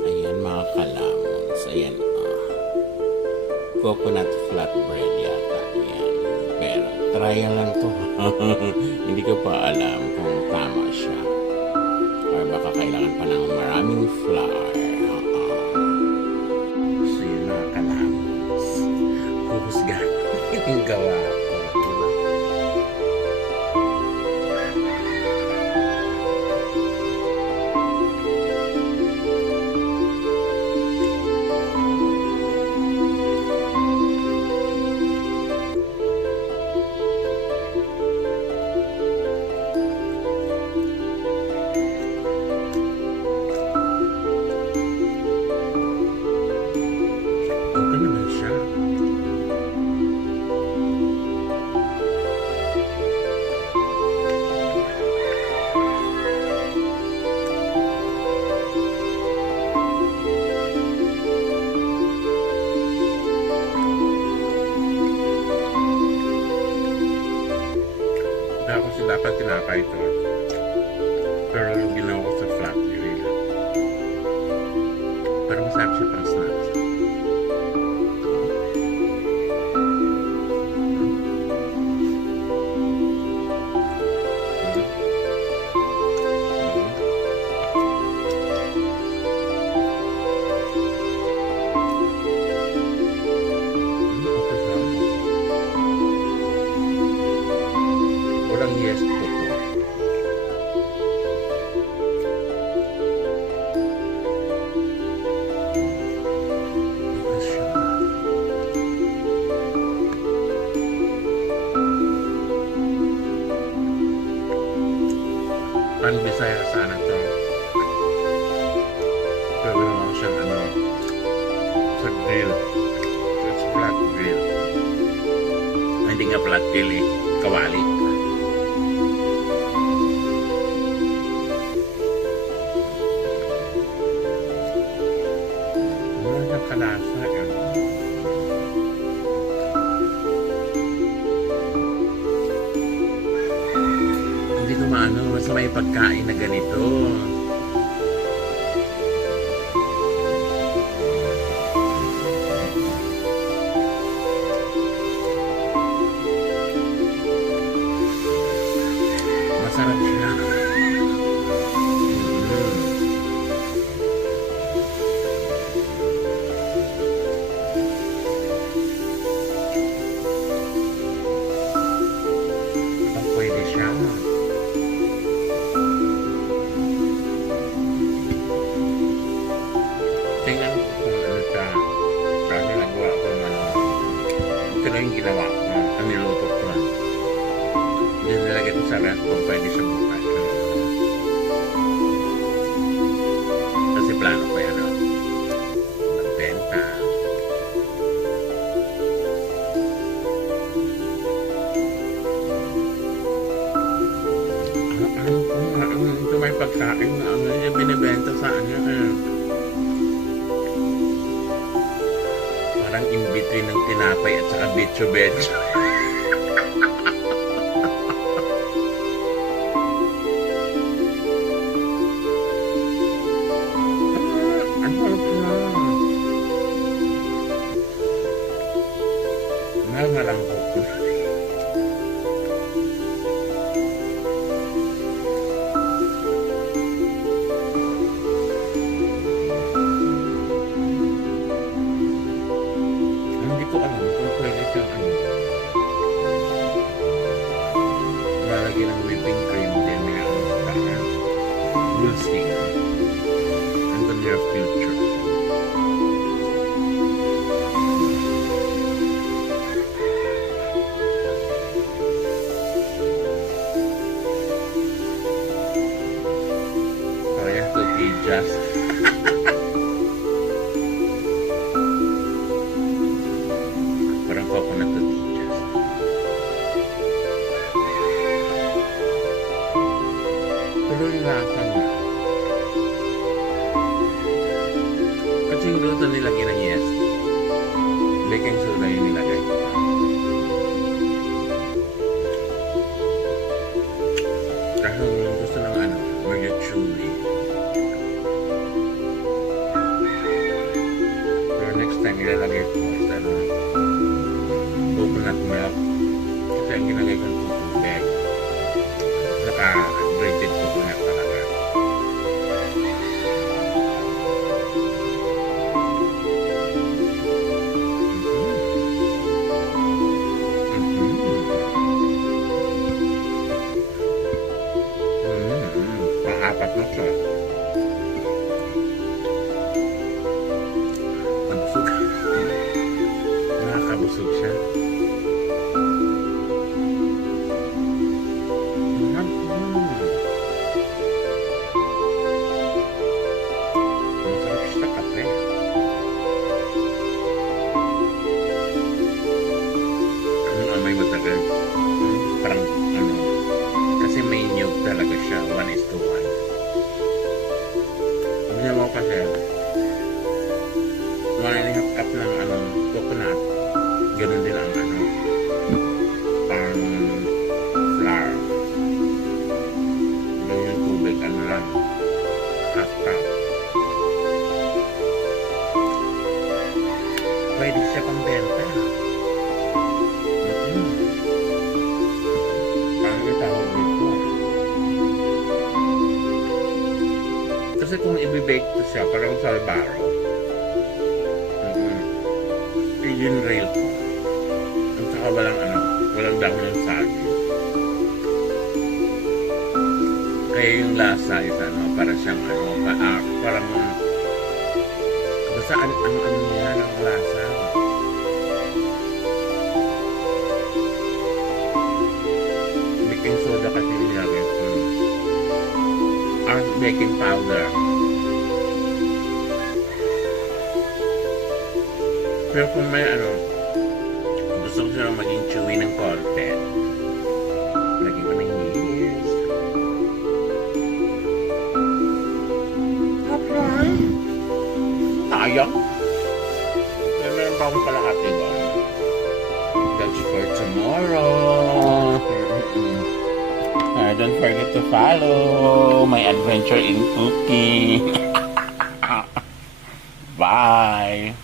Ayan mga kalamons. Ayan coconut flatbread yata. Ayan. Pero trial lang to. Hindi ko pa alam kung tama siya. Or baka kailangan pa ng maraming flour. So yun mga kalamons. Huhusgan yung gawa ko. Diba? Okay naman siya. Tapos dapat tinapay ito. Pero yung ginawa ko sa flat grill. Pero masarap siya pang snacks. Okay siya. Walang yes po. Okay siya. Pan-Bisaya sana to. Pero naman siyang sa grill. It's flat grill. Hindi nga flat grill eh. Kawali. Wala siyang kalasa eh. Hindi ko maano, basta may pagkain na ganito. Masarap siya. Pwede siya. Tingnan ko kung ano siya. Kasi nagawa ko ng ito na yung ginawa ko. Ang niluto ko na. Hindi nilagay ko sa ref kung pwede siya bukas. Kasi plano ko yan. Magbenta. Ito may pagkain na yung binibenta sa parang in between ng tinapay at saka bitcho-betcho. Nangalangkot ko. Hindi ko alam kung pwede siyang lalagyan ng whipping cream din ngayon. We'll see. In the near future. Kaya tortillas. Parang coconut tortillas. Pero yung lasa niya. Kasi yung luto nilagay ng yes. Baking soda yung nilagay. Kasi gusto ng medyo chewy. nilalagay ko is coconut milk. Kasi ang ginagay ko ng tubig. Naka-grated coconut talaga. Pang-apat na siya. Nabusog. Nakakabusog siya. Masarap siya kape. Ang amay matagal. Parang kasi may nyug talaga siya. 1:1. Ang ginawa ko kasi 1.5 cup ng coconut. Ganun din ang pang flour. Ganun yung tubig, lang, half cup. Pwede siya pang benta. Parang itawag dito. Kasi kung i-bake to siya, parang salbaro. Yun real ko. At saka walang dahon ng saging. Kaya yung lasa is para siyang parang basta ang niya ng lasa. Baking soda kasi nilagay ko. Baking powder. Pero kung may gusto ko siya maging chewy ng konti, lagyan ko ng yeast. Okay. Sayang. Pero meron pa akong kalahati doon. That's for tomorrow. Don't forget to follow my adventure in cooking. Bye.